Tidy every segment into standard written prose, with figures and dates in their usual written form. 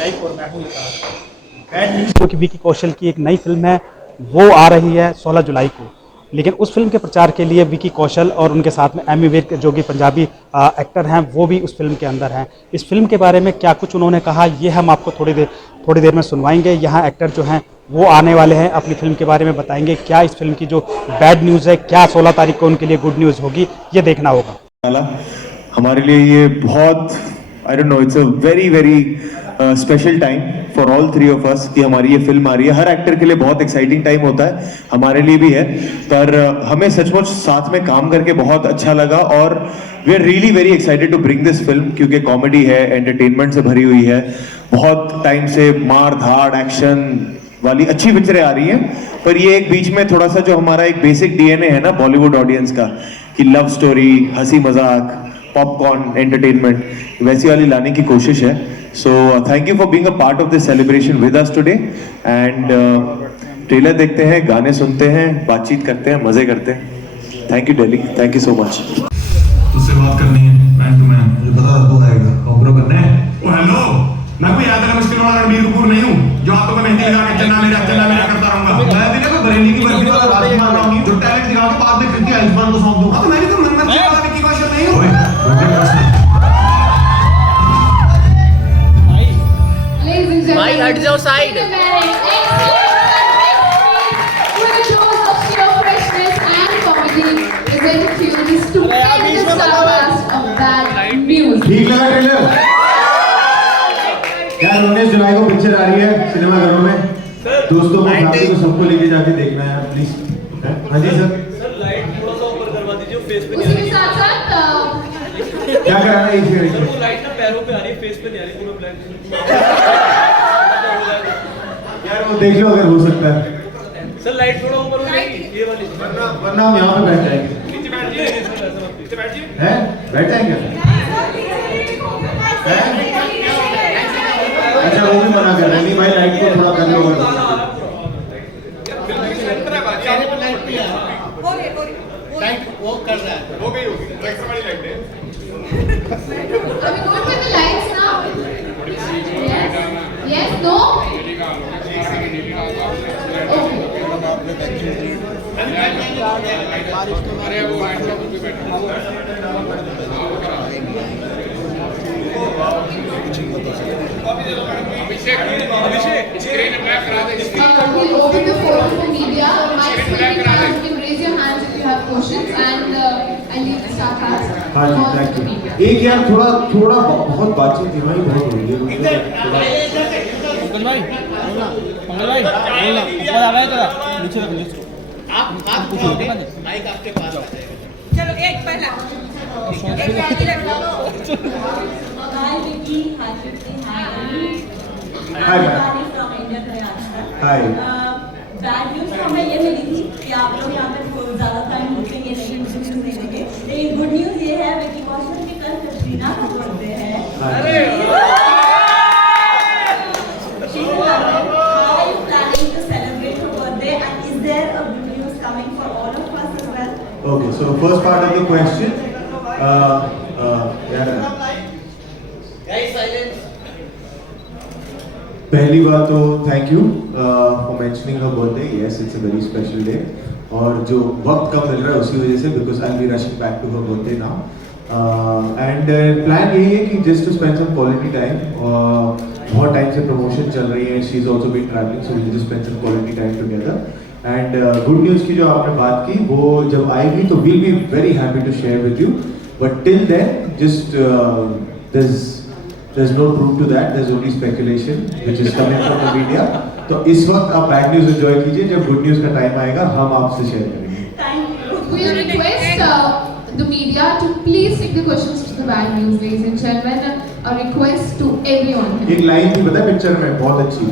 Like और मैं हूं विकास। बैड न्यूज़ जो कि विकी कौशल की एक नई फिल्म है वो आ रही है 16 जुलाई को, लेकिन उस फिल्म के प्रचार के लिए विकी कौशल और उनके साथ में एमी विर्क जो कि पंजाबी एक्टर हैं वो भी उस फिल्म के अंदर हैं। इस फिल्म के बारे में क्या कुछ उन्होंने कहा ये हम आपको थोड़ी देर में सुनवाएंगे। यहाँ एक्टर जो हैं वो आने वाले हैं, अपनी फिल्म के बारे में बताएंगे, क्या इस फिल्म की जो बैड न्यूज़ है क्या 16 तारीख को उनके लिए गुड न्यूज़ होगी, ये देखना होगा। हमारे लिए ये बहुत आई don't no, it's a very very special time for all three of us कि हमारी ये फिल्म आ रही है। हर एक्टर के लिए बहुत एक्साइटिंग टाइम होता है, हमारे लिए भी है। पर हमें सचमुच साथ में काम करके बहुत अच्छा लगा और we are really very excited to bring this film, क्योंकि कॉमेडी है, एंटरटेनमेंट से भरी हुई है। बहुत टाइम से मार धाड़ एक्शन वाली अच्छी पिक्चरें आ रही हैं, पर ये एक बीच में थोड़ा सा जो हमारा एक बेसिक डीएनए है ना बॉलीवुड ऑडियंस का, कि लव स्टोरी, हंसी मजाक, पॉपकॉर्न एंटरटेनमेंट, वैसी वाली लाने की कोशिश है। So thank you for being a part of this celebration with us today. And trailer देखते हैं, गाने सुनते हैं, बातचीत करते हैं, मजे करते हैं। Thank you Delhi, thank you so much. तुझसे बात करनी है मैन टू मैन। मुझे पता है वो आएगा, कॉम्प्रो करना है। ओ हेलो, मैं कोई याद मुश्किल वाला रणबीर कपूर नहीं हूँ जो आपको मैं मेहंदी लगा के चन्ना मेरा करता रहूंगा। मैं भी देखो बरेली की बर्फी वाला राजकुमार रानी जो टैलेंट दिखा के बाद में फिर के आयुष्मान को सौंप दूंगा। तो मैं भी तो मनमन से वाला विकी कौशल नहीं हूँ। भाई हट जाओ साइड। ठीक लगा ट्रेलर यार? 19 जुलाई को पिक्चर आ रही है सिनेमाघरों में, दोस्तों को फैमिली को सबको लेके जाके देखना है प्लीज। हाँ जी सर, लाइट थोड़ा सा ऊपर करवा दीजिए, फेस पे उसी के साथ साथ क्या कराना है इसे? लाइट ना पैरों पे आ रही है, फेस पे नहीं आ रही, पूरा ब्लैक। यार वो देख लो अगर हो सकता है। सर लाइट थोड़ा ऊपर हो जाएगी ये वाली, वरना हम यहाँ पे बैठ जाएंगे। नीचे बैठिए, नीचे बैठिए। हैं? बैठ जाएंगे? अच्छा वो भी मना कर रहे हैं, नहीं भाई लाइट को थोड़ा कर लो। लाइट वो कर रहा है, हो गई एक्स्ट्रा वाली लाइट है। अभी नोट कर the lights now. Yes, no. अरे वो अभिषेक स्क्रीन ब्लैक करा दे। We'll open the forum for media. Mike's waiting now. You can raise your hands if you have questions, and I'll leave the star cards हाँ जी, for thank the you. media. एक यार थोड़ा बहुत बातचीत थी भाई, बहुत हो रही है। पंकज भाई बोलना, पंकज भाई बोलना, ऊपर आ गया तेरा, नीचे रख नीचे। आप कुछ होता है माइक आपके पास आ जाएगा। चलो एक पहला hi Vicky, hi Vicky, hi from India Karachi. Hi. Bad news तो हमें ये मिली थी कि आप लोग यहाँ पे बहुत ज़्यादा टाइम रुकेंगे नहीं, न्यूज़ नहीं देंगे, लेकिन गुड न्यूज़ ये है विकी कौशल के कल कटरीना का बर्थडे है। How are you planning to celebrate her birthday, and is there a good news coming for all of us as well? Okay, so first part of the question, यार पहली बात तो thank you for mentioning her birthday. Yes, it's a very special day, और जो वक्त कम मिल रहा है उसी वजह से, because I will be rushing back to her birthday now. And plan यही है कि just to spend some quality time. बहुत टाइम से प्रमोशन चल रही है, she is also been travelling, so we just spend some quality time together. And good news की जो आपने बात की वो जब आएगी तो we'll be very happy to share with you, but till then just there's no proof to that, there's only speculation which is coming from the media. तो इस वक्त आप बैड न्यूज़ एंजॉय कीजिए, जब गुड न्यूज़ का time आएगा हम आपसे शेयर करेंगे। Thank you. We'll request the media to please take the questions to the bad news, ladies and gentlemen. A request to everyone. एक लाइन थी पता है पिक्चर में बहुत अच्छी,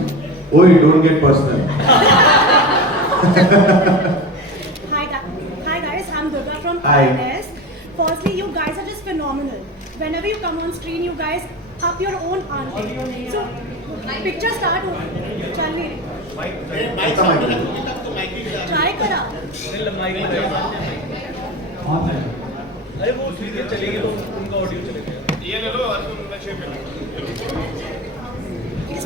ओए don't get personal. Hi guys, I'm Durga from Hi. INS. Firstly, you guys are just phenomenal. Whenever you come on screen, you guys up your own ante. So, picture start हो चल नहीं try करा। अरे वो सीधे चलेगी तो उनका ऑडियो चलेगा। ये ले लो और तुम नशे पे। इस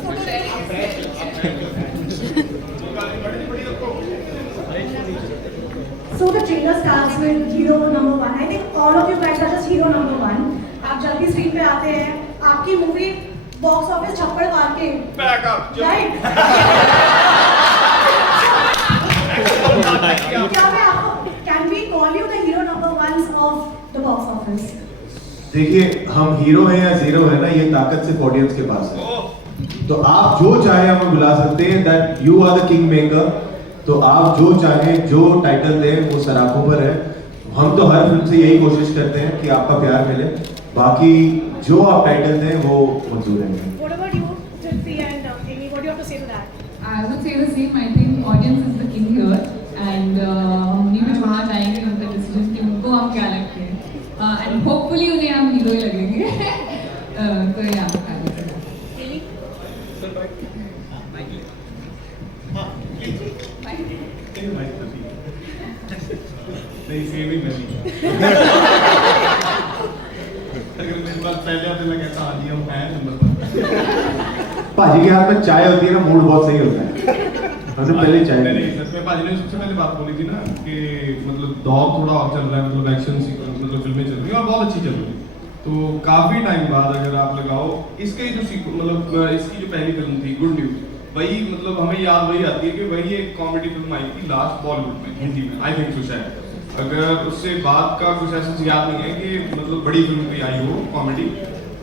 starts with hero number one. I think all of you guys are just hero number one. आप जल्दी स्क्रीन पे आते हैं, आपकी मूवी बॉक्स ऑफिस छप्पड़ मार के Back up. राइट क्या मैं आपको can we call you the hero number once of the box office? देखिए, हम हीरो हैं या जीरो है ना, ये ताकत सिर्फ ऑडियंस के पास है। तो आप जो चाहे हमें बुला सकते हैं, that you are the king maker. तो आप जो चाहे, जो टाइटल दें, वो सराखों पर है। हम तो हर फिल्म से यही कोशिश करते हैं कि आपका प्यार मिले। बाकी जो आप टाइटल दें वो मंजूर है। What about you, Tripti and Amy? What do you have to say to that? I would say the same. I think audience is the king here, and हम उन्हीं पे छोड़ना चाहेंगे उनका डिसीजन कि उनको हम क्या लगते हैं, and hopefully उन्हें हम हीरो ही लगेंगे। तो यहाँ पे Amy? नहीं सेम ही नहीं अगर मेरे पास पहले आते मैं कहता हाँ जी हम हैं नंबर पर। भाजी के हाथ में चाय होती है ना, मूड बहुत सही होता है। हमने पहले चाय नहीं नहीं, सच में भाजी ने सबसे पहले बात बोली थी ना कि मतलब दौर थोड़ा और चल रहा है, मतलब एक्शन सीक्वेंस, मतलब फिल्में चल रही हैं और बहुत अच्छी चल रही है। तो काफी टाइम बाद अगर आप लगाओ इसके जो मतलब इसकी जो पहली फिल्म थी गुड न्यूज, वही मतलब हमें याद वही आती है कि वही एक कॉमेडी फिल्म आई थी लास्ट बॉलीवुड में हिंदी में, आई थिंक सो शायद। अगर उससे बाद का कुछ ऐसा याद नहीं है कि मतलब बड़ी फिल्म कोई आई हो कॉमेडी,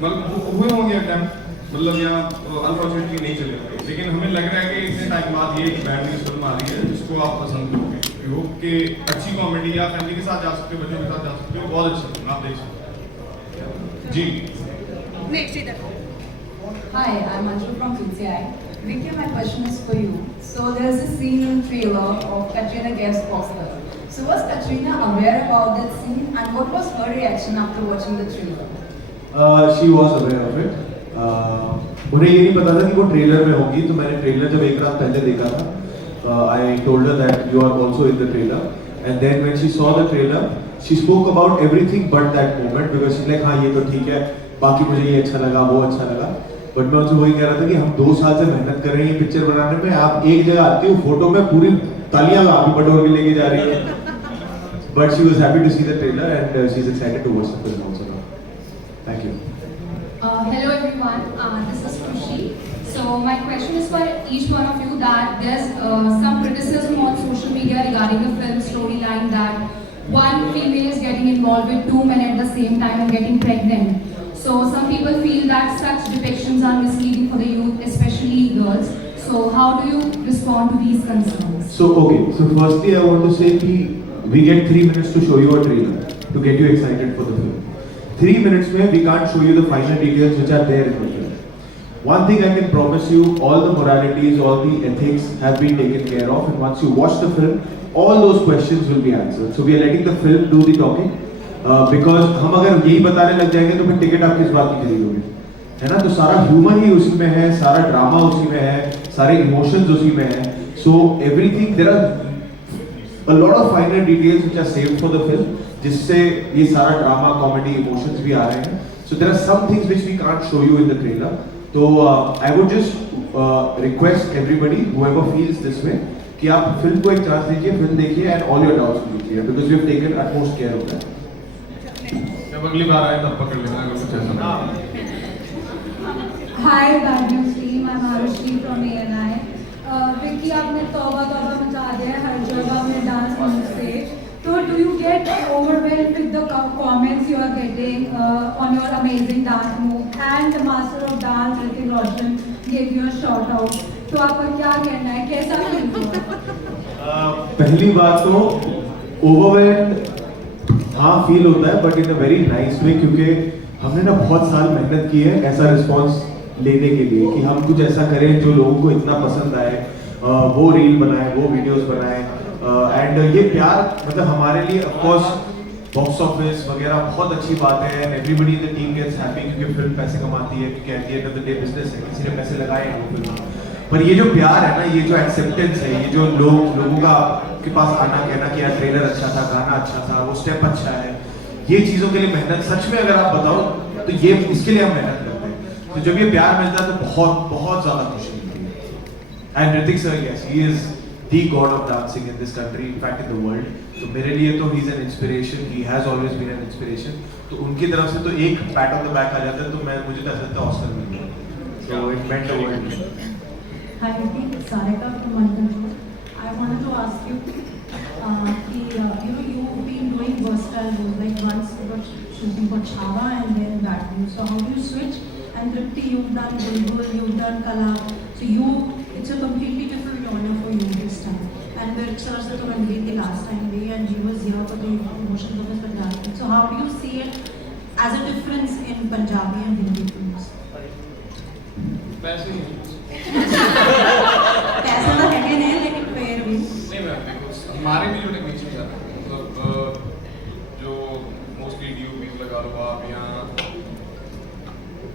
मतलब हुए होंगे अटैम्प्ट, मतलब यहाँ अनफॉर्चुनेटली नहीं चले गए, लेकिन हमें लग रहा है कि इतने टाइम बाद ये एक बैंड न्यूज फिल्म आ रही है जिसको आप पसंद करोगे। होप कि अच्छी कॉमेडी या फैमिली के साथ जा सकते हो, बच्चों के साथ जा सकते हो, बहुत अच्छी फिल्म आप देख सकते हो जी। Next, Sridhar. Hi, I'm Anju from QCI. Vicky, my question is for you. So there's a scene in trailer of Katrina Kaif's poster. So was Katrina aware about that scene, and what was her reaction after watching the trailer? She was aware of it. उन्हें ये नहीं पता था कि वो trailer में होगी, तो मैंने ट्रेलर जब एक रात पहले देखा था, I told her that you are also in the trailer, and then when she saw the trailer, she spoke about everything but that moment because she's like हाँ ये तो ठीक है, बाकी मुझे ये अच्छा लगा, वो अच्छा लगा। बट मैं उनसे वही कह रहा था कि हम 2 साल से मेहनत कर रहे हैं ये पिक्चर बनाने में, आप एक जगह आती हो फोटो में पूरी तालियां आप ही बटोर के लेके जा रही है। But she was happy to see the trailer and she is excited to watch the film also. Thank you. Hello everyone, this is Krushi. So my question is for each one of you that there's some criticism on social media regarding the film storyline that one female is getting involved with 2 men at the same time and getting pregnant. So some people feel that such depictions are misleading for the youth, especially girls. So how do you respond to these concerns? So firstly I want to say कि we get 3 minutes to show you a trailer to get you excited for the film. 3 minutes में we can't show you the final details which are there in the film. One thing I can promise you, all the moralities, all the ethics have been taken care of, and once you watch the film, all those questions will be answered. So we are letting the film do the talking, because हम अगर यही बताने लग जाएंगे तो फिर ticket आप किस बात की खरीदोगे, है ना? तो सारा ह्यूमर ही उसी में है, सारा ड्रामा उसी में है, सारे इमोशंस उसी में है. So everything, there are a lot of finer details which are saved for the film, जिससे ये सारा ड्रामा, कॉमेडी, इमोशंस भी आ रहे हैं. So there are some things which we can't show you in the trailer. So I would just request everybody, whoever feels this way, कि आप film को एक चांस दीजिए, फिल्म देखिए, and all your doubts will be clear because we have taken utmost care of that. जब अगली बार आए तब पकड़ लेना अगर कुछ ऐसा ना। Hi, Bad News team. I'm Arushi from ANI. Vicky, आपने तौबा तौबा मचा दिया है हर जगह में डांस मूव से. So do you get overwhelmed with the comments you are getting on your amazing dance move? And the master of dance, Hrithik Roshan, gave you a shout out. तो आपका क्या कहना है, कैसा फील हुआ? पहली बात तो overwhelmed हाँ फील होता है, but in a very nice way, क्योंकि हमने ना बहुत साल मेहनत की है ऐसा रिस्पॉन्स लेने के लिए कि हम कुछ ऐसा करें जो लोगों को इतना पसंद आए, वो रील बनाए, वो वीडियोस बनाए, एंड ये प्यार मतलब हमारे लिए ऑफ कोर्स बॉक्स ऑफिस वगैरह बहुत अच्छी बात है, and everybody in the team gets happy क्योंकि फिल्म पैसे कमाती है, क्योंकि at the end of the day business है, किसी ने पैसे लगाए हैं वो फिल्म. पर ये जो प्यार है ना, ये जो एक्सेप्टेंस है, ये जो लोगों का आपके पास आना कहना कि यार ट्रेलर अच्छा था, गाना अच्छा था, वो स्टेप अच्छा है, ये चीज़ों के लिए मेहनत सच में अगर आप बताओ तो ये इसके लिए हम मेहनत करते हैं. तो जब ये प्यार मिलता है तो बहुत बहुत ज़्यादा खुशी मिलती है. And Hrithik sir, yes, he is the god of dancing in this country, in fact in the world. तो मेरे लिए तो he is an inspiration, he has always been an inspiration. तो उनकी तरफ से तो एक pat on the back आ जाता है तो मुझे तो ऐसा लगता है ऑस्कर मिल गया. So it meant the world. Hi, Vicky. Sarika from Mangalore. I wanted to ask you, you've been doing versatile roles, like once you were shooting for Chava and then Bad News. So how do you switch? And Tripti, you've done Bulbul, you've done Kala. So it's a completely different genre for you this time. And the Saraswati to Manvi the last time we and she was here for the emotions of his Punjabi. So how do you see it as a difference in Punjabi and Hindi films? पैसे ही पैसे तो है नहीं लेकिन फिर भी नहीं ma'am देखो हमारे भी जो टेक्नीशियंस हैं मतलब जो मोस्टली डीओपीज लगा लो आप यहाँ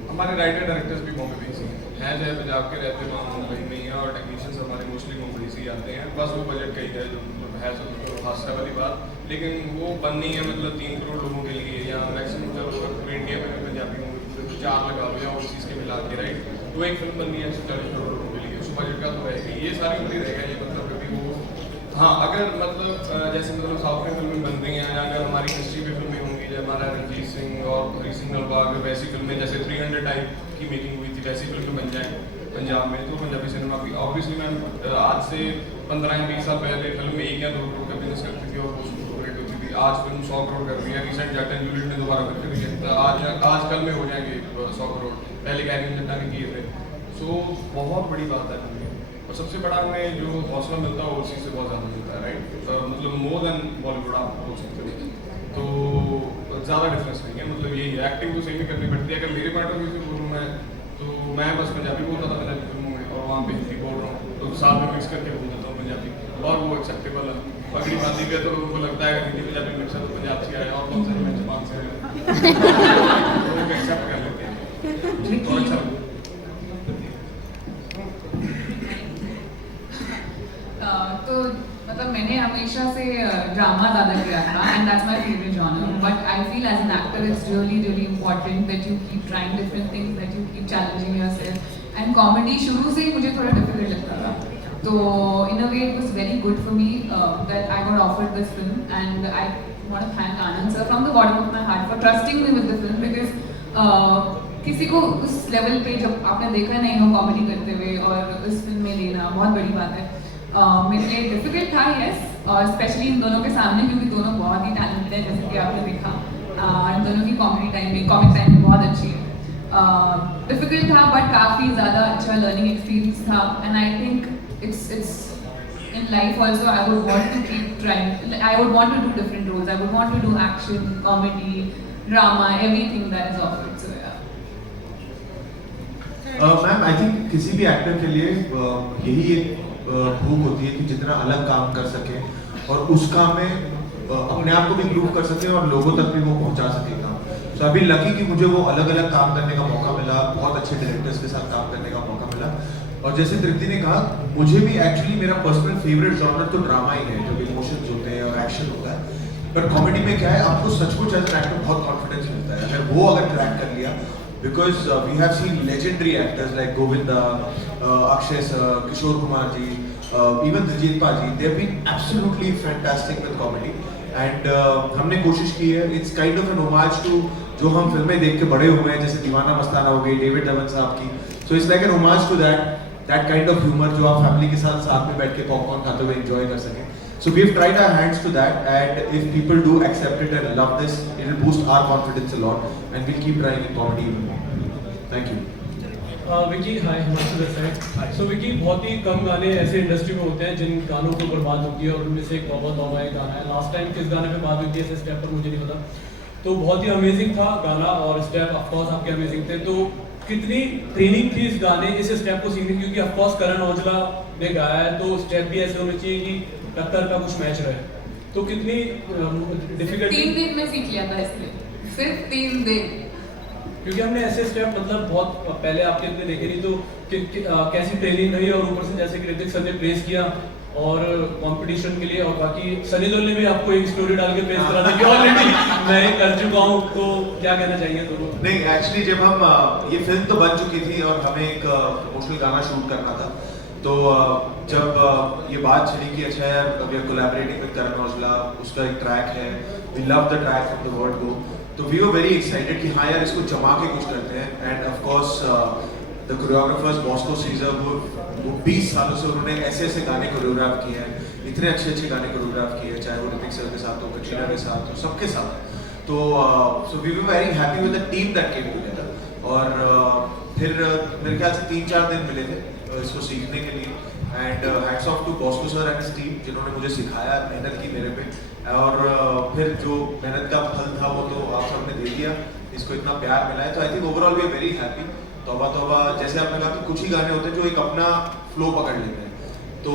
हमारे राइटर डायरेक्टर्स भी बॉम्बे बेस हैं चाहे पंजाब के रहते हैं वहाँ मुंबई में ही हैं और टेक्नीशियंस हमारे मोस्टली मुंबई से ही आते हैं बस वो बजट का ही है जो मतलब है सब हादसा वाली बात लेकिन वो बन नहीं है मतलब 3 करोड़ लोगों के लिए या मैक्सिमम पूरे इंडिया में पंजाबी मूवी 4 लगा लो या ओवरसीज के मिला के राइट तो एक फिल्म बननी है 40 करोड़ लोगों के लिए उस बजट का तो है ये सारी उम्मीद रहेगा ये मतलब कभी वो हाँ अगर मतलब जैसे मतलब साउथ में फिल्में बन रही हैं या अगर हमारी हिस्ट्री पे फिल्में होंगी जैसे हमारा रणजीत सिंह और हरी सिंह नलवार वैसी फिल्में जैसे 300 टाइप की मेकिंग हुई थी वैसी फिल्में बन जाएँ पंजाब में तो पंजाबी सिनेमा की ऑब्वियसली मैम आज से 15 या 20 साल पहले फिल्म 1 या 2 करोड़ का बिजनेस करती थी और वो रेट होती थी आज फिल्म 100 करोड़ कर रही है रिसेंट जट एंड जूलियट ने दोबारा करके रही है आज कल में हो जाएंगे 100 करोड़ पहले कैरी जट्टा ने किए थे सो बहुत बड़ी बात है और सबसे बड़ा हमें जो हौसला मिलता है ओवरसीज से बहुत ज़्यादा मिलता है राइट मतलब मोर देन बॉलीवुड आप बोल सकते हो तो ज़्यादा डिफरेंस नहीं है मतलब यही एक्टिंग तो सेम ही करनी पड़ती है अगर मेरे पॉइंट ऑफ व्यू से बोलूँ मैं तो मैं बस पंजाबी बोलता था पंजाबी फिल्मों में और वहाँ पे हिंदी बोल रहा हूँ तो साथ में मिक्स करके बोल देता हूँ पंजाबी और वो एक्सेप्टेबल है पगड़ी बांधी पे तो उनको लगता है हिंदी पंजाबी मिक्सर तो पंजाब से आया और बहुत सारे मैं जबान से आया तो एक्सेप्ट कर लेते हैं और अच्छा तो मतलब मैंने हमेशा से ड्रामा ज़्यादा किया था and that's my favourite genre but I feel as an actor it's really important that you keep trying different things that you keep challenging yourself and comedy शुरू से ही मुझे थोड़ा डिफिकल्ट लगता था तो in a way it was very good for me that I got offered this film and I want to thank Anand sir from the bottom of my heart for trusting me with the film because किसी को उस level पे जब आपने देखा नहीं हो comedy करते हुए और इस फिल्म में लेना बहुत बड़ी बात है मेरे लिए डिफिकल्ट था यस और स्पेशली इन दोनों के सामने क्योंकि दोनों बहुत ही टैलेंटेड है जैसे कि आपने देखा इन दोनों की कॉमिक टाइमिंग बहुत अच्छी है डिफिकल्ट था बट काफ़ी ज़्यादा अच्छा लर्निंग एक्सपीरियंस था and I think it's in life also I would want to keep trying I would want to do different roles I would want to do action comedy drama everything that is offered so yeah ma'am I think किसी भी actor के लिए यही एक भूख होती है कि जितना अलग काम कर सके और उस काम में अपने आप को भी इम्प्रूव कर सके और लोगों तक भी वो पहुंचा सके काम तो अभी लकी कि मुझे वो अलग अलग काम करने का मौका मिला बहुत अच्छे डायरेक्टर्स के साथ काम करने का मौका मिला और जैसे तृप्ति ने कहा मुझे भी एक्चुअली मेरा पर्सनल फेवरेट जॉनर तो ड्रामा ही है जब इमोशंस होते हैं और एक्शन होता है बट कॉमेडी में क्या है आपको सचमुच एज एन एक्टर बहुत कॉन्फिडेंस मिलता है अगर वो अगर क्रैक कर लिया because we have seen legendary actors like Govinda, Akshay sir, Kishore Kumar ji, even Diljit Pa ji. They've been absolutely fantastic with comedy. And हमने कोशिश की है. It's kind of an homage to जो हम फिल्में देख के बड़े हुए हैं जैसे दीवाना मस्ताना हो गई, डेविड धवन साहब की. So it's like an homage to that kind of humor जो आप फैमिली के साथ में बैठ के पॉपकॉर्न खाते हुए enjoy कर सकें. So we've tried our hands to that, and if people do accept it and love this, it will boost our confidence a lot, and we'll keep trying in comedy even more. Thank you. Vicky hi Himanshu this side so Vicky बहुत ही कम गाने ऐसे industry में होते हैं जिन गानों को बर्बाद होती है और उनमें से एक तौबा तौबा एक गाना है लास्ट टाइम किस गाने पे बात हुई थी ऐसे स्टेप पर मुझे नहीं पता तो बहुत ही अमेजिंग था गाना और स्टेप ऑफकोर्स आपके अमेजिंग थे तो कितनी ट्रेनिंग थी इस गाने इस स्टेप को सीखने क्योंकि ऑफकोर्स करण औजला ने गाया है तो स्टेप भी ऐसे होने चाहिए कि टक्कर का कुछ मैच रहे तो कितनी डिफिकल्ट 3 दिन में सीख लिया था इसलिए सिर्फ 3 दिन क्योंकि हमने ऐसे स्टेप मतलब बहुत पहले आपके इतने देखे नहीं तो कैसी ट्रेनिंग रही और ऊपर से जैसे कि ऋतिक सर ने प्रेस किया और कंपटीशन के लिए और बाकी सनी देओल ने भी आपको एक स्टोरी डाल के प्रेस करा था कि ऑलरेडी मैं कर चुका हूँ तो क्या कहना चाहिए तो नहीं एक्चुअली जब हम ये फिल्म तो बन चुकी थी और हमें एक इमोशनल गाना शूट करना था तो जब ये बात चली कि अच्छा यार we are collaborating with Karan Aujla, उसका एक ट्रैक है, we love the track from the word go, तो वी वर वेरी एक्साइटेड कि हाँ यार इसको जमा के कुछ करते हैं. And of course the choreographers Bosco Caesar, वो 20 सालों से उन्होंने ऐसे ऐसे गाने कोरियोग्राफ किए हैं, इतने अच्छे अच्छे गाने कोरियोग्राफ किए हैं, चाहे वो ऋतिक सर के साथ हो, कटरीना के साथ हो, सबके साथ. तो so we were very happy with the team that came together. और फिर मेरे ख्याल से 3-4 दिन मिले थे इसको सीखने के लिए. And hats off to Bosco sir and his team, जिन्होंने मुझे सिखाया, मेहनत की मेरे पे. और फिर जो मेहनत का फल था वो तो आप सबने दे दिया, इसको इतना प्यार मिला है. तो I think overall we are very happy. Tauba Tauba, जैसे आपने कहा कि कुछ ही गाने होते हैं जो एक अपना फ्लो पकड़ लेते हैं, तो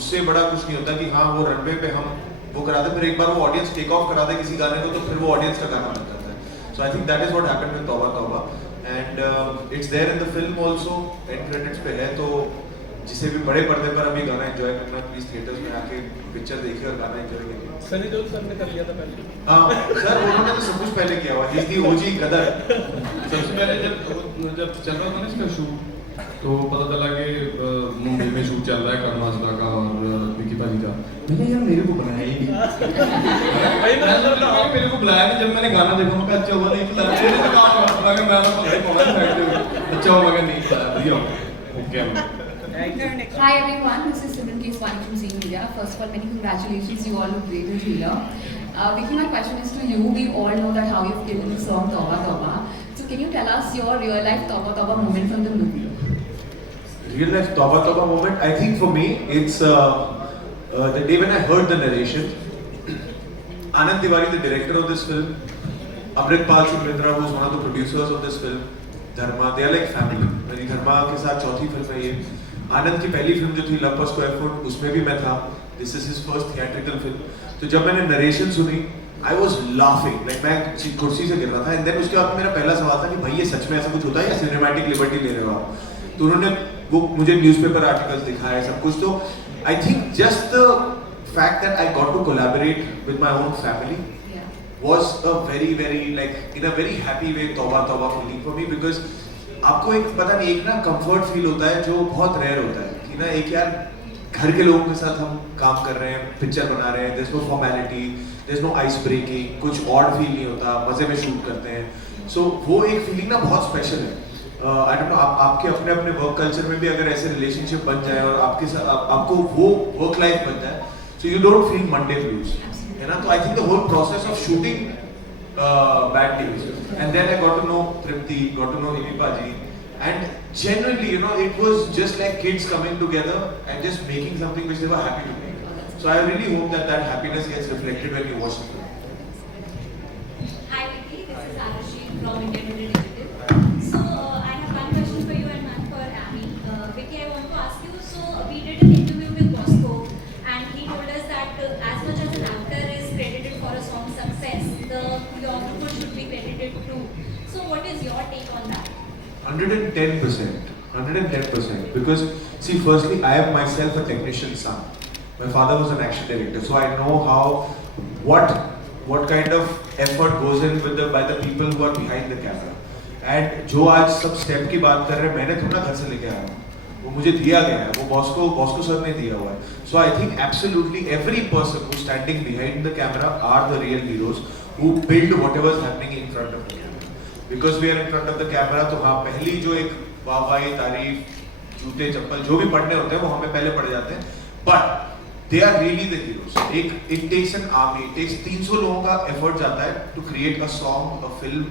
उससे बड़ा कुछ नहीं होता कि हाँ वो रनवे पे हम वो कराते, फिर एक बार वो ऑडियंस टेक ऑफ कराते किसी गाने को, तो फिर वो ऑडियंस का गाना बन जाता है. So I think that is what happened with Tauba Tauba. And it's there in the film also, and credits पे है. तो जिसे भी बड़े पर्दे पर अभी गाना एंजॉय करना, प्लीज थिएटर्स में आके पिक्चर देखिए और गाना एंजॉय कीजिए. सनी देओल सर ने कर लिया था पहले. हाँ सर, उन्होंने तो सब कुछ पहले किया हुआ, ही इज द ओजी गदर. सबसे पहले जब चल रहा था ना इसका शूट, तो पता चला कि मुंबई में शूट चल रहा है करण औजला का और विकी भाजी का. मैंने यार मेरे को बनाया ही नहीं, मेरे को बुलाया नहीं. जब मैंने गाना देखा मैं अच्छा हुआ नहीं बुलाया, मेरे से काम हुआ मैं अच्छा हुआ नहीं बुलाया. Okay. Hi everyone, this is Simran Keswani from Zee Media. First of all, many congratulations, you all look great in trailer. Vicky, my question is to you. We all know that how you've given the song Tauba Tauba. So can you tell us your real life Tauba Tauba moment from the movie? Real life Tauba Tauba moment, I think for me it's the day when I heard the narration. Anand Tiwari, the director of this film, Amritpal Singh Mitra, who is one of the producers of this film, Dharma, they are like family. मेरी धर्मा के साथ चौथी film है ये. आनंद की पहली film जो थी लव पर स्क्वायर फुट, उसमें भी मैं था. This is his first theatrical film. तो जब मैंने नरेशन सुनी, आई वाज लाफिंग, लाइक मैं कुर्सी से गिर रहा था. एंड देन उसके बाद मेरा पहला सवाल था कि भाई ये सच में ऐसा कुछ होता है या सिनेमैटिक लिबर्टी ले रहे हो आप? तो उन्होंने वो मुझे न्यूज़पेपर आर्टिकल्स दिखाए, सब कुछ. तो I think just the fact that I got to collaborate with my own family was a very like in a very happy way तौबा तौबा feeling for me, because आपको एक पता नहीं एक ना कंफर्ट फील होता है जो बहुत रेयर होता है कि ना एक यार घर के लोगों के साथ हम काम कर रहे हैं, पिक्चर बना रहे हैं, there's no formality, there's no ice breaking, कुछ ऑड फील नहीं होता, मजे में शूट करते हैं. सो वो एक फीलिंग ना बहुत स्पेशल है. आई डोंट नो आपके अपने अपने वर्क कल्चर में भी अगर ऐसे रिलेशनशिप बन जाए और आपके साथ आपको वो वर्क लाइफ बन जाए, so you don't feel Monday blues. है ना? तो I think the whole process of shooting Bad News, and then I got to know Tripti, got to know Inipa ji, and genuinely, you know, it was just like kids coming together and just making something which they were happy to make. So I really hope that that happiness gets reflected when you watch the film. Hi Vicky, this is Arushi from Indian Media Digital. So I have one question for you and one for Amy. Vicky, I want to ask you, so we did an interview with Bosco, and he told us that as much as an actor is credited for a song's success, the choreographer should be credited too. So what is your take on that? 110%. 110%. Because see, firstly, I am myself a technician son. My father was an action director, so I know what kind of effort goes in with by the people who are behind the camera. And जो आज सब step की बात कर रहे हैं, मैंने थोड़ा घर से लेके आया हूँ, वो मुझे दिया गया है, वो बॉस्को सर ने दिया हुआ है. So I think absolutely every person who's standing behind the camera are the real heroes who build whatever is happening in front of the camera. Because we are in front of the camera, तो हाँ पहली जो एक वाहवाही, तारीफ, जूते चप्पल जो भी पढ़ने होते हैं वो हमें पहले पढ़ जाते हैं. But they are really the heroes. It takes an army, it takes 300 लोगों का effort जाता है to create a song, a film,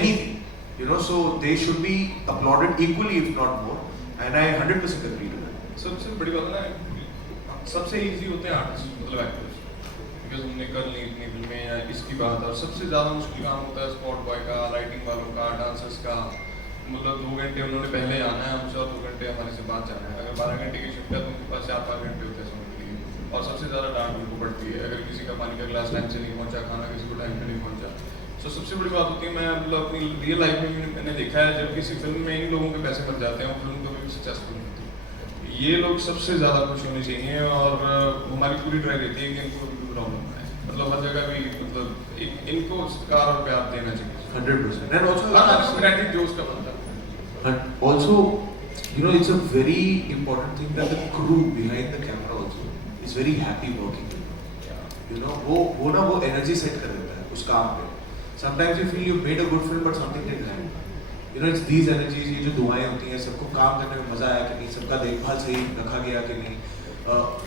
anything. You know, so they should be applauded equally if not more. And I 100% agree to that. सबसे बड़ी बात ना, सबसे easy होते हैं आर्टिस्ट, मतलब एक्टर्स, बिकॉज हमने कर ली इतनी फिल्में या इसकी बात. और सबसे ज़्यादा मुश्किल काम होता है स्पॉट बॉय का, लाइटिंग वालों का, डांसर्स का. मतलब 2 घंटे उन्होंने पहले आना है हमसे और 2 घंटे हमारे से बाद जाना है. अगर 12 घंटे की शिफ्ट है तो उनके पास 4-5 घंटे होते हैं समझ के लिए. और सबसे ज़्यादा डांट उनको पड़ती है अगर किसी का पानी का गिलास टाइम से नहीं पहुँचा, खाना किसी को टाइम पे नहीं पहुँचा. तो सबसे बड़ी बात होती है, मैं मतलब अपनी रियल लाइफ में मैंने देखा है, जब किसी फिल्म में इन लोगों के पैसे बच जाते हैं और फिल्म कभी भी सक्सेसफुल नहीं होती. ये लोग सबसे ज़्यादा खुश होने चाहिए और हमारी पूरी ट्राई रहती है कि इनको प्रॉब्लम है, मतलब हर जगह भी मतलब इनको सत्कार और प्यार देना चाहिए 100%. And also क्रेडिट जो उसका बनता है. And also you know, it's a very important thing that the crew behind the camera also is very happy working with you. You know, वो ना वो energy set कर देता है उस काम पे. Sometimes you feel you made a good film but something didn't land. You know, it's these energies, ये जो दुआएं होती हैं, सबको काम करने में मजा आया कि नहीं, सबका देखभाल सही रखा गया कि नहीं,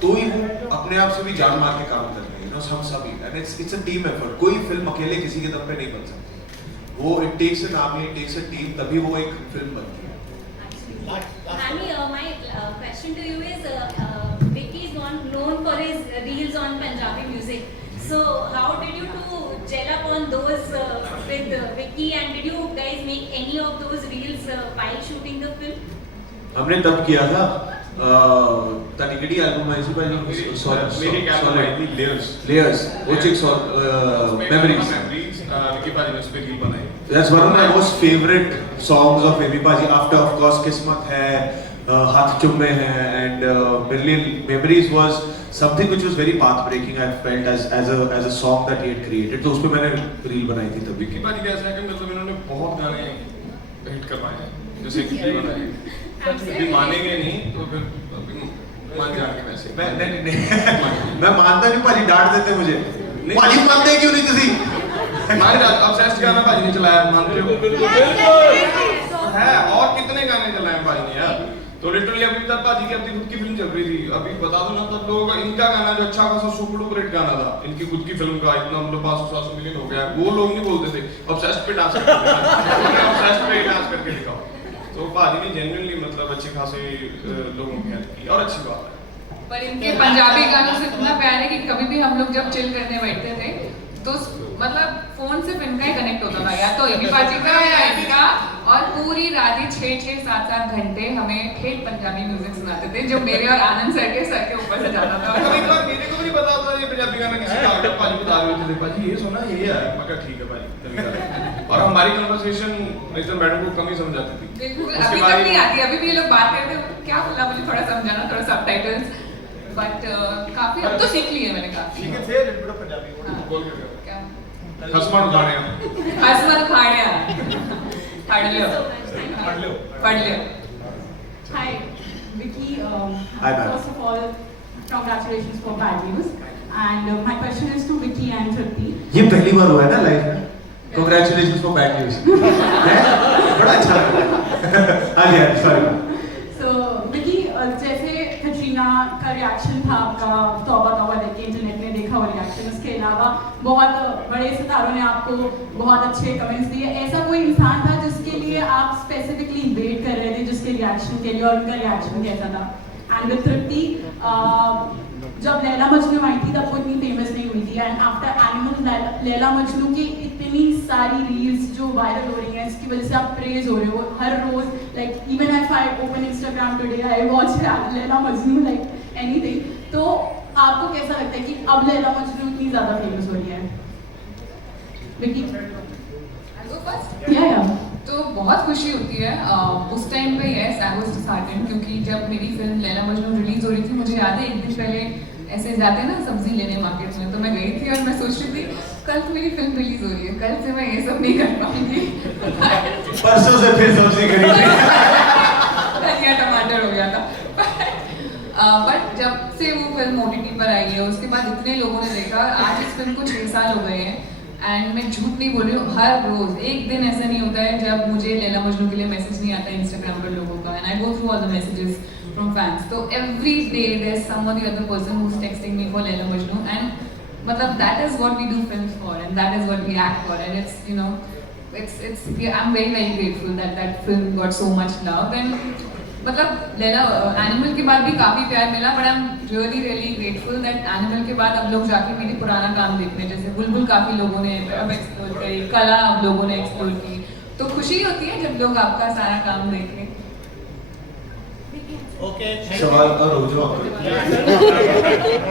तो ही वो अपने आप से भी जान मार के काम करते हैं. You know, हम सभी, and it's a team effort. कोई फिल्म अकेले किसी के दम पे नहीं बन सकती. वो it takes an army, it takes a team, तभी वो एक फिल्म बनती है. Amy, my question to you is, Vicky is known for his reels on Punjabi music. So how did you two gel up on those with Vicky, and did you guys make any of those reels while shooting the film? हमने तब किया था तनिकड़ी album आई थी पहले मेरी album आई थी layers वो chicks memories Vicky पाजी ने उस पे रील बनाई. That's one of my most favorite songs of Vicky Paji. After of course किस्मत है, हाथ चुम्मे हैं, and Million Memories was something which was very path breaking. I felt as a song that he had created. तो उस पे मैंने reel बनाई थी तब. विकी पाजी का ऐसा है कि मतलब इन्होंने बहुत गाने हिट करवाए हैं, जैसे कि बनाई. अभी मानेंगे नहीं तो फिर मान जाएंगे वैसे. मैं मानता नहीं, पाजी डांट देते मुझे. पाजी मानते क्यों नहीं तुसी? हमारे ऑब्सेस्ड गाना भाजी ने चलाया, मानते हो? है, और कितने गाने चलाए भाजी ने यार. तो लिटरली अभी तक भाजी की अपनी खुद की फिल्म चल रही थी. अभी बता दो ना, तब लोगों का इनका गाना जो अच्छा खासा सुपर डुपर हिट गाना था, इनकी खुद की फिल्म का इतना मतलब 500-700 मिलियन हो गया, वो लोग नहीं बोलते थे ऑब्सेस्ड पे डांस करते थे. ऑब्सेस्ड पे डांस करके दिखाओ. तो भाजी ने जेन्युइनली मतलब अच्छे खासे लोगों की हेल्प की, और अच्छी बात है. पर इनके पंजाबी गानों से इतना प्यार है कि कभी भी हम लोग जब चिल करने बैठते थे तो मतलब फोन सिर्फ इनका ही कनेक्ट होता था, या तो विकी पाजी का या इनका, और पूरी रात ही 6-7 घंटे हमें ठेठ पंजाबी म्यूजिक सुनाते थे जो मेरे और आनंद सर के ऊपर से जाता था. एक बार मेरे को भी नहीं पता था ये पंजाबी गाना किसी का आगे पाजी बता रहे थे, पाजी ये सुना ये है, मैं कहा ठीक है पाजी. और हमारी कन्वर्सेशन एकदम मैडम को कम ही समझ आती थी. बिल्कुल अभी तक नहीं आती. अभी भी ये लोग बात करते हैं, क्या बोला मुझे थोड़ा समझाना, थोड़ा सबटाइटल्स, बट काफी अब तो सीख ली है मैंने काफी. ठीक है, फिर लिटरली पंजाबी बोल के क्या खसमन खाड़िया पढ़ लियो. Hi, Vicky. Hi, ma'am. First of all, congratulations for Bad News. And my question is to Vicky and Tripti. ये पहली बार हुआ है ना लाइफ में. Congratulations for Bad News. बड़ा अच्छा लगा. हाँ जी, सॉरी. So Vicky, जैसे कटरीना का रिएक्शन था आपका तौबा तौबा देख के, इंटरनेट में देखा वो रिएक्शन, उसके अलावा बहुत बड़े सितारों ने आपको बहुत अच्छे कमेंट्स दिए. ऐसा कोई इंसान था जिसके लिए आप स्पेसिफिकली वेट कर रहे थे जिसके रिएक्शन के लिए, और उनका रिएक्शन कैसा था? एंड विद तृप्ति, जब लैला मजनू आई थी तब वो इतनी फेमस नहीं हुई थी, and after animal Laila Majnu की इतनी सारी रील्स जो वायरल हो रही हैं, इसकी वजह से आप प्रेज हो रहे हो हर रोज. Like even if I open Instagram today I watch Laila Majnu like anything. तो आपको कैसा लगता है कि अब लैला मजनू इतनी ज्यादा फेमस हो रही है? विकी तो बहुत खुशी होती है. उस टाइम पे यस आई वाज डिसहार्टेंड, क्योंकि जब मेरी फिल्म लैला मजनू रिलीज हो रही थी, मुझे याद है एक दिन पहले ऐसे जाते हैं ना सब्जी लेने मार्केट में, तो मैं गई थी और मैं सोच रही थी कल तो मेरी फिल्म रिलीज हो रही है, कल से मैं ये सब नहीं कर पाऊंगी. परसों से फिर सब्जी खरीदी. धनिया टमाटर हो गया था. बट जब से वो फिल्म OTT पर आई है, उसके बाद इतने लोगों ने देखा. आज इस फिल्म को 6 साल हो गए हैं, एंड मैं झूठ नहीं बोल रही हूँ, हर रोज एक दिन ऐसा नहीं होता है जब मुझे लैला मजनू के लिए मैसेज नहीं आता है इंस्टाग्राम पर लोगों का, and I go through all the messages from fans. तो every day there is some other person who is texting me for Laila Majnu, and मतलब that is what we do films for, and that is what we act for, and it's you know it's I'm very grateful that film got so much love. And मतलब Laila animal के बाद भी काफ़ी प्यार मिला, but I am really grateful that animal के बाद अब लोग जाके मेरे पुराना काम देखने, जैसे बुलबुल काफ़ी लोगों ने अब एक्सप्लोर करी, कला अब लोगों ने एक्सप्लोर की, तो खुशी होती है जब लोग आपका सारा काम देखें. सवाल और रुक जाओ,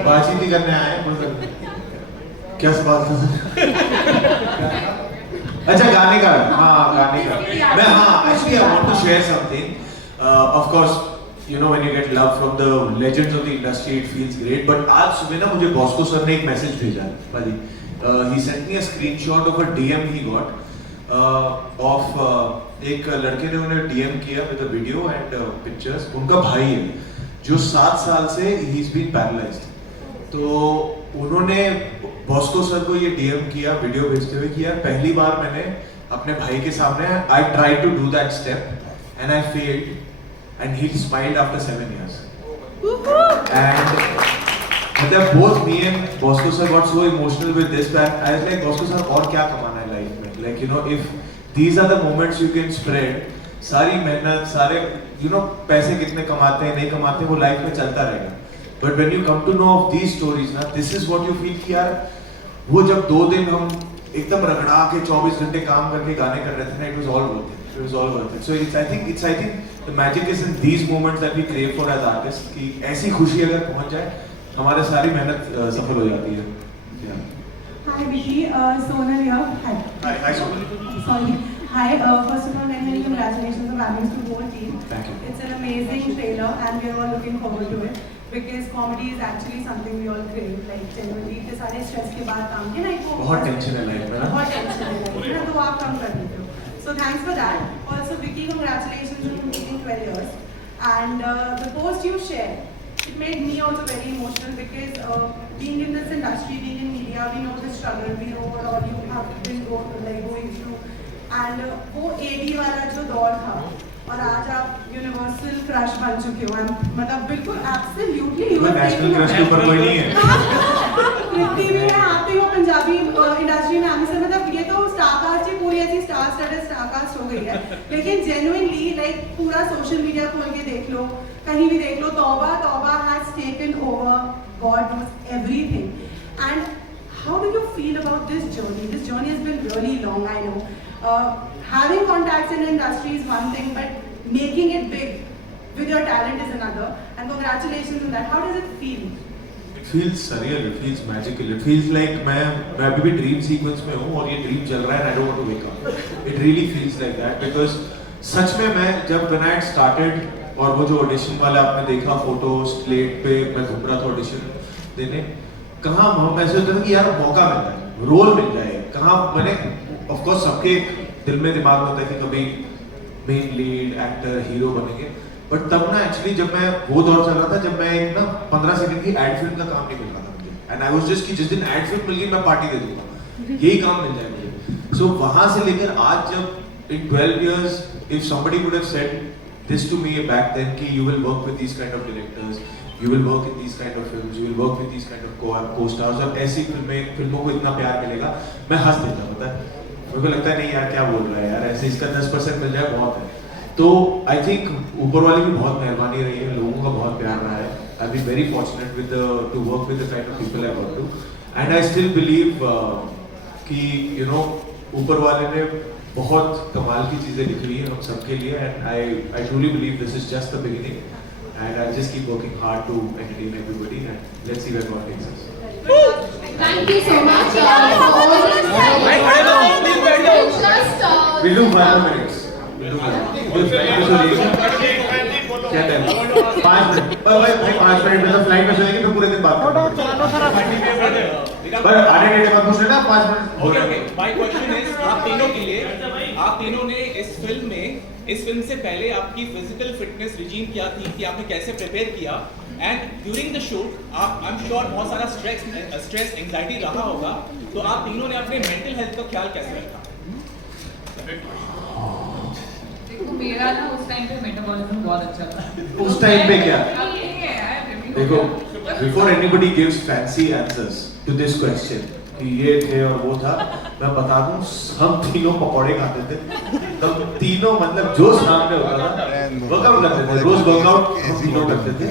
बातचीत ही करने आए हैं. क्या सवाल था? अच्छा गाने का. हाँ गाने का. मैं actually I want to share something. Of course, you know when you get love from the legends of the industry, it feels great. But आज सुबह ना मुझे बॉस्को सर ने एक मैसेज भेजा भाई. He sent me a screenshot of a DM he got. Of एक लड़के ने उन्हें डीएम किया with a video and pictures. उनका भाई है जो 7 साल से ही इज बीन पैरालाइज्ड. तो उन्होंने बॉस्को सर को ये डीएम किया वीडियो भेजते हुए किया पहली बार मैंने अपने भाई के सामने I tried to do that step and I failed and he smiled after 7 years. And मतलब both me and Bosco sir got so emotional with this that I was like Bosco sir और क्या कमाना है life में, like you know if these are the moments you can spread, सारी मेहनत सारे you know पैसे कितने कमाते हैं नहीं कमाते वो लाइफ में चलता रहेगा. But when you come to know of these stories ना, this is what you feel कि यार वो जब 2 दिन हम एकदम रगड़ा के 24 घंटे काम करके गाने कर रहे थे ना, it was all worth it. It was all worth it. So I think the magic is in these moments that we crave for as artists कि ऐसी खुशी अगर पहुंच जाए हमारे सारी मेहनत सफल हो जाती है. Hi Vicky, Sonal here. Hi Sonal. Sorry. Hi, first of all, many congratulations and values to the whole team. Thank you. It's an amazing trailer and we are all looking forward to it because comedy is actually something we all crave. Like generally, इतने सारे stress के बाद काम के ना एक बहुत tension है लाइफ में ना. बहुत टेंशन है लाइफ में, तो आप काम कर देते हो. So thanks for that. Also, Vicky, congratulations on completing 12 years. And the post you shared, it made me also very emotional because being in this industry, being in media, we know the struggle, we know what all you have been going through. And वो AD वाला जो दौर था और आज आप universal crush बन चुके हो. मतलब बिल्कुल एब्सोल्युटली नेशनल क्रश के ऊपर कोई नहीं है. कृति भी है, आप भी हो पंजाबी इंडस्ट्री में आने से. मतलब ये तो स्टारकास्ट ही पूरी ऐसी स्टार स्टडड स्टारकास्ट हो गई है. लेकिन जेन्युइनली लाइक पूरा सोशल मीडिया खोल के देख लो, कहीं भी देख लो, Tauba has taken over. God knows everything. And how do you feel about this journey? This journey has been really long, I know. Having contacts in the industry is one thing, but making it big with your talent is another. And congratulations on that. How does it feel? It feels surreal. It feels magical. It feels like मैं अभी भी dream sequence में हूँ और ये dream चल रहा है and I don't want to wake up. It really feels like that because सच में मैं जब when I had started और वो जो audition वाला आपने देखा photo slate पे मैं घूम रहा था audition देने, कहाँ हम ऐसे होता था कि यार मौका मिल जाए, रोल मिल जाए. कहाँ मैंने ऑफ कोर्स सबके दिल में दिमाग में होता है कि कभी मेन लीड एक्टर हीरो बनेंगे. बट तब ना एक्चुअली जब मैं वो दौर चल रहा था जब मैं एक ना 15 सेकंड की एड फिल्म का काम नहीं मिल रहा था मुझे. एंड आई वाज जस्ट कि जिस दिन एड फिल्म मिल गई मैं पार्टी दे दूंगा, यही काम मिल जाए मुझे. सो वहां से लेकर आज जब इन 12 years if somebody would have said this to me back then कि you will work with these kind of directors, you will work in these kind of films, you will work with these kind of co-stars और ऐसी फिल्मों को इतना प्यार मिलेगा, मैं हंस देता. पता है मेरे को लगता है नहीं यार क्या बोल रहा है यार, ऐसे इसका 10% मिल जाए बहुत है. तो आई थिंक ऊपर वाले की बहुत मेहरबानी रही है, लोगों का बहुत प्यार रहा है. I been very fortunate with to work with the kind of people I work to and I still believe कि यू नो ऊपर वाले ने बहुत कमाल की चीजें लिखी है हम सबके लिए. And I truly believe this is just the beginning and I'll just keep working hard to entertain everybody and let's see where God takes us. Thank you so much for all this time. We'll do 5 minutes. क्या time? 5 minute. भाई 5 minute में तो flight में सोएंगे तो पूरे दिन बात करेंगे. पर आधे घंटे बाद पूछ लेना 5 minute. Okay. My question is आप तीनों ने इस फिल्म से पहले आपकी फिजिकल फिटनेस रिजीम क्या थी कि आपने कैसे प्रिपेयर किया एंड ड्यूरिंग द शूट आप आई एम श्योर बहुत सारा स्ट्रेस एंजाइटी रहा होगा, तो आप तीनों ने अपने मेंटल हेल्थ का ख्याल कैसे रखा? देखो मेरा ना उस टाइम पे मेटाबॉलिज्म बहुत अच्छा था. उस टाइम पे क्या? देखो before anybody gives fancy answers to this question कि ये थे और वो था, मैं बता दूं हम तीनों पकौड़े खाते थे. तब तीनों मतलब जो सामने होता था वर्कआउट करते थे, रोज वर्कआउट हम तीनों करते थे.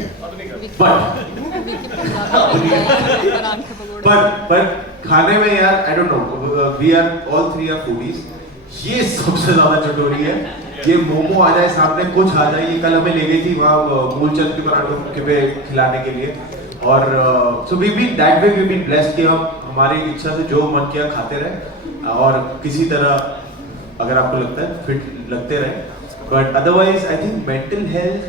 पर खाने में यार I don't know, we are all 3 are foodies. ये सबसे ज्यादा चटोरी है. ये मोमो आ जाए सामने, कुछ आ जाए. ये कल हमें ले गई थी वहाँ मूलचंद के पराठों के पे खिलाने के लिए. और so we been that way we been blessed कि हम हमारी इच्छा से जो मन किया खाते रहे और किसी तरह अगर आपको लगता है फिट लगते रहे. But otherwise I think mental health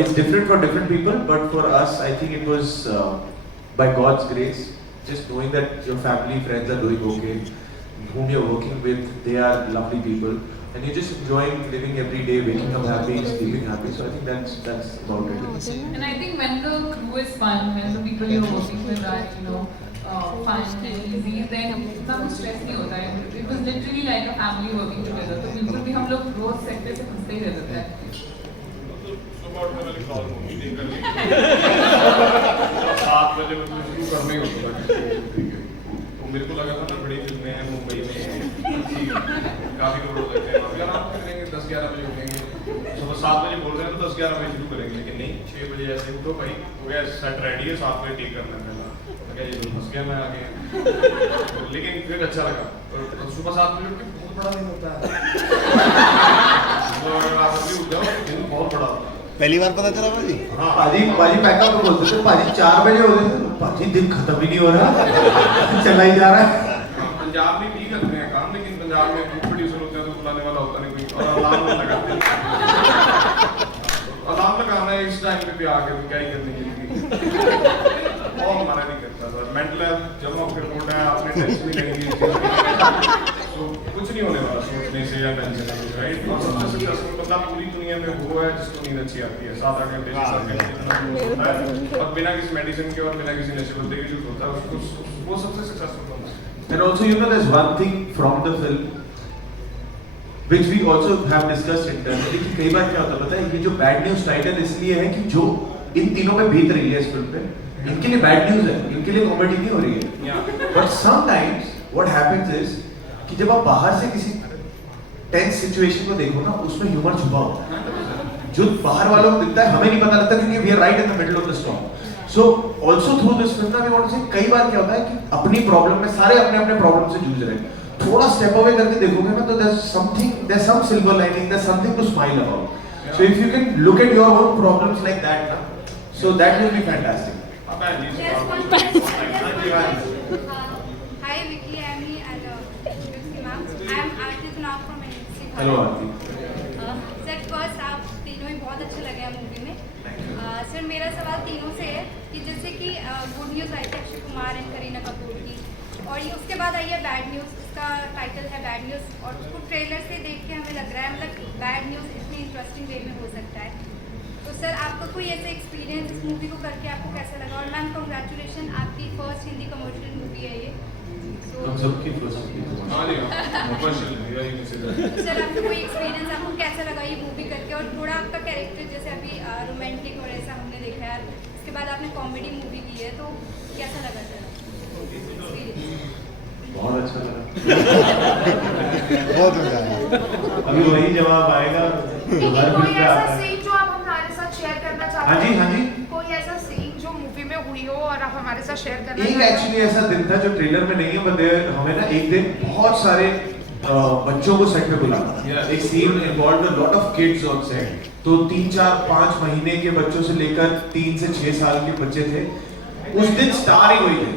it's different for different people, but for us I think it was by God's grace, just knowing that your family friends are doing okay, whom you're working with, they are lovely people, and you're just enjoying living every day, waking up happy, sleeping happy. So I think that's about it. And I think when the crew is fun, when the people you're working with are, you know, fun and easy, then इतना कुछ stress नहीं होता है. It was literally like a family working together. तो बिल्कुल भी हम लोग रोज सेट पे से हंसते ही रहते हैं. सुबह उठने वाली प्रॉब्लम होगी, नहीं कर ली. 7 बजे मतलब शुरू करना ही होता था. तो मेरे को लगा था ना बड़ी फिल्में हैं मुंबई में, काफी लोग रहते हैं. अगर आप करेंगे 10-11 बजे उठेंगे, सुबह 7 बजे बोल रहे हैं तो 10-11 बजे शुरू करेंगे, लेकिन नहीं 6 बजे ऐसे उठो भाई, हो गया सेट रेडी है, 7 बजे टेक करना है पहला. ये फंस गया मैं आगे. लेकिन फिर अच्छा लगा. और सुबह 7 बजे उठ के बहुत बड़ा दिन होता है. तो अगर आप अभी उठ जाओ दिन बहुत बड़ा होता है. पहली बार पता चला भाजी? हाँ पाजी पैकअप तो बोलते थे, पाजी 4 बजे होते थे, पाजी दिन खत्म ही नहीं हो रहा, चला ही जा रहा है. पंजाब में भी करते हैं काम, लेकिन पंजाब में फूड प्रोड्यूसर होते हैं तो बुलाने वाला होता नहीं कोई, और अलार्म लगाते हैं. अलार्म लगाना है इस टाइम पे भी आके तो क्या ही करने की. बहुत मना नहीं करता सर. मेंटल हेल्थ जब आप रिपोर्ट है आपने टेंशन नहीं लेनी, तो कुछ नहीं होने वाला सोचने से या टेंशन से, राइट. और सबसे सक्सेसफुल बंदा पूरी दुनिया में वो है जिसको नींद अच्छी आती है. 7-8 घंटे 7 घंटे और बिना किसी मेडिसिन के और बिना किसी नशे बंदे के जो होता है उसको, वो सबसे सक्सेसफुल बंदा है. And also, you know, there's one thing from the film which we also have discussed internally कि कई बार क्या होता है पता है, ये जो बैड न्यूज टाइटल इसलिए है कि जो इन तीनों में बीत रही है इस फिल्म पे, इनके लिए बैड न्यूज है, इनके लिए कॉमेडी नहीं हो रही है. But sometimes what happens is कि जब आप बाहर से किसी टेंस सिचुएशन को देखो ना, उसमें ह्यूमर छुपा होता है. जो बाहर वालों को दिखता है हमें नहीं पता लगता क्योंकि we are right in the middle of the storm. So also through this film ना, we want to say कई बार क्या होता है कि अपनी प्रॉब्लम में सारे अपने अपने प्रॉब्लम से जूझ रहे हैं. थोड़ा स्टेप अवे करके देखोगे ना तो there's some silver lining, there's something to smile about. So if you can look at your own problems like that na, so that will be fantastic. Hi Vicky, Amy and Lucy ma'am. I am Aarti Tunab from NCC. Hello Aarti. Sir first आप तीनों ही बहुत अच्छे लगे हैं movie में. Sir मेरा सवाल तीनों से है कि जैसे कि गुड न्यूज़ आई थी अक्षय कुमार एंड करीना कपूर की, और ये उसके बाद आई है बैड न्यूज़. इसका टाइटल है बैड न्यूज़, और उसको ट्रेलर से देख के हमें लग रहा है मतलब बैड न्यूज़ इतनी इंटरेस्टिंग वे में हो सकता है. तो सर आपका कोई ऐसा एक्सपीरियंस इस मूवी को करके आपको कैसा लगा? और मैम कॉन्ग्रेचुलेशन, आपकी फर्स्ट हिंदी कमर्शियल मूवी है ये. हम सबकी फर्स्ट सर आपका कोई एक्सपीरियंस, आपको कैसा लगा ये मूवी करके? और थोड़ा आपका कैरेक्टर जैसे अभी रोमांटिक और ऐसा हमने देखा है, इसके बाद आपने कॉमेडी मूवी की है, तो कैसा लगा सर एक्सपीरियंस? बहुत अच्छा लगा. बहुत मजा आया. अभी वही जवाब आएगा जो हर फिल्म में आता है. सीन जो आप हमारे साथ शेयर करना चाहते हाँ जी, हाँ जी. कोई ऐसा सीन जो मूवी में हुई हो और आप हमारे साथ शेयर करना एक एक्चुअली ऐसा दिन था जो ट्रेलर में नहीं है, पर हमें ना एक दिन बहुत सारे बच्चों को सेट पे बुलाना. एक scene involve lot of kids on set. तो 3-4-5 महीने के बच्चों से लेकर 3 से 6 साल के बच्चे थे. उस दिन स्टार ही हुई थे.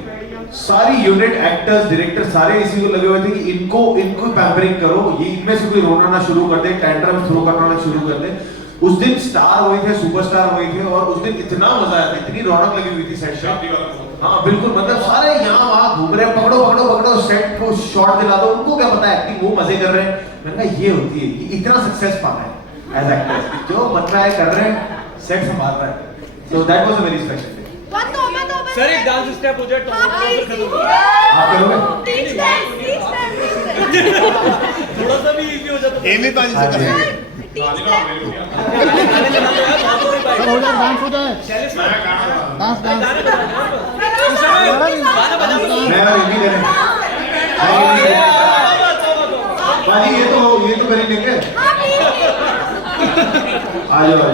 सारी यूनिट, एक्टर्स, डायरेक्टर सारे इसी को लगे हुए थे कि इनको पैम्परिंग करो, ये इनमें से कोई रोना ना शुरू कर दे, टैंट्रम थ्रो करना ना शुरू कर दे. उस दिन स्टार हुए थे, सुपरस्टार हुए थे, और उस दिन इतना मजा आया था, इतनी रौनक लगी हुई थी सेट पे. हाँ बिल्कुल, मतलब सारे यहाँ वहाँ घूम रहे हैं, पकड़ो सेट को शॉट दिला दो. उनको क्या पता है एक्टिंग, वो मजे कर रहे हैं. मैंने कहा ये होती है, ये इतना सक्सेस पाना है एज एक्टर्स, जो बन रहा है कर रहे हैं, सेट संभाल रहा है. So that was a very special day. Sir एक डांस स्टेप हो जाए तो आप करोगे? थोड़ा सा भी इजी हो जाता है. एमी पाजी से करेंगे. डांस हो जाए. डांस मैं और एमी करें. पाजी ये तो कर ही लेंगे. आ जाओ.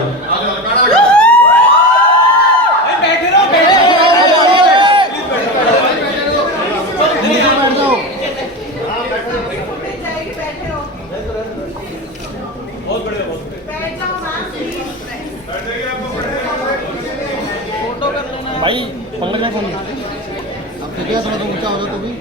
भाई पंखा नहीं खोलना. अब थोड़ा ऊंचा हो जाए तो भी